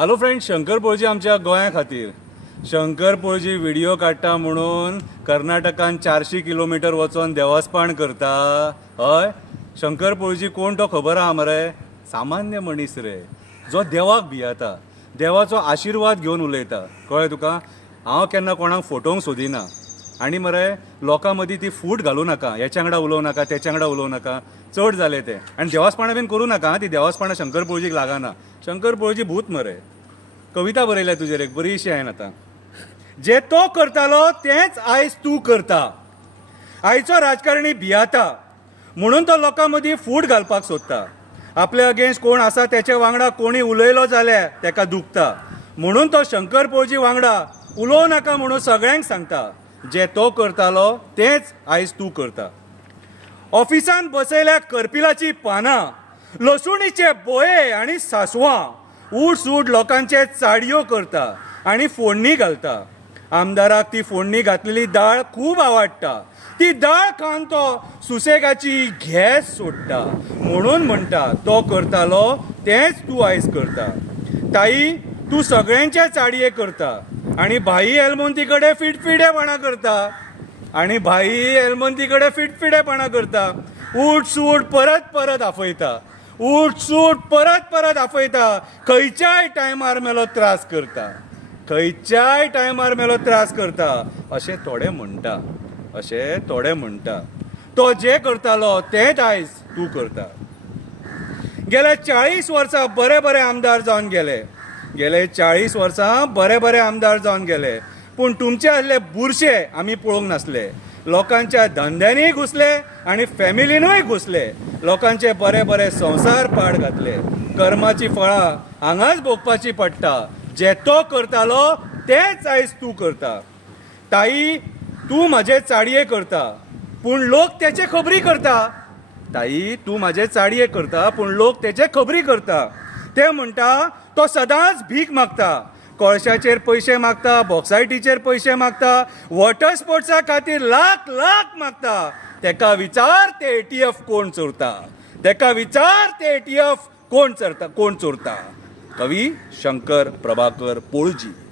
Hello friend, Shankar पळजी आमच्या गोंया खातीर शंकर पळजी व्हिडिओ काडटा म्हणून कर्नाटकान 400 किलोमीटर वचून देवास्पाण करता. हय, शंकर पळजी कोण तो खबर आहा मरे? सामान्य मनीस रे, जो देवाक भियेता, देवाचो आशिर्वाद घेवन उलयता. कळ्ळें तुका? हांव केन्ना कोणाक फोटोवंक सोदिना आनी मरे लोकां मदीं ती फूट घालूं नाका, हेच्या वांगडा उलोवं नाका, तेच्या वांगडा उलोवं नाका, चड जालें तें. आनी देवास्पाणां बीन करूं नाका. ती देवास्पाणां शंकर पळजीक लागना. शंकर पळजी भूत मरे. कविता बरयल्या तुजेर एक बरीशी हांवें आतां. जे तो करतालो तेंच आयज तूं करता. आयचो राजकारणी भियाता म्हणून तो लोकां मदीं फूट घालपाक सोदता. आपल्या अगेन्स्ट कोण आसा तेच्या वांगडा कोणी उलयलो जाल्यार तेका दुखता. म्हणून तो शंकर पळजी वांगडा उलोवं नाका म्हणून सगळ्यांक सांगता. जे तो करतालो तेंच आयज तूं करता. ऑफिसान बसयल्या करपिलाची पानां, लसुणीचे बोये आनी सासवां, उठ सूट लोकांचे चाडयो करता आनी फोडणी घालता. आमदाराक ती फोडणी घातलेली दाळ खूब आवडटा. ती दाळ खावन तो सुसेगाची घेस सोडटा. म्हणून म्हणटा तो करतालो तेंच तूं आयज करता. ताई, तूं सगळ्यांचे चाडये करता आनी भाई एलमोंती कडेन फिटफिटेपणां करता. फिटफिटेपणां करता. उठ सूट परत परत आफयता. उठ सूट परत परत आफयता. खंयच्याय टायमार मेलो त्रास करता. अशें थोडे म्हणटा. तो जे करतालो तेंच आयज तूं करता. गेले 40 वर्सां बरे बरे आमदार जावन गेले. पूण तुमचे आसले बुरशे आमी पळोवंक नासले. लोकांच्या धंद्यांनीय घुसले आनी फॅमिलीनूय घुसले. लोकांचे बरे बरे संसार पाड घातले. कर्माची फळां हांगाच भोगपाची पडटा. जे तो करतालो तेंच आयज तूं करता. ताई, तूं म्हाजे चाडये करता पूण लोक तेचे खबरी करता. ते म्हणटा तो सदांच भीक मागता. कळशाचेर पयशे मागता, बॉक्सायटीचेर पयशे मागता, वॉटर स्पोर्ट्सा खातीर लाख लाख मागता. तेका विचार ते ATF कोण चोरता. कवी शंकर प्रभाकर पळजी.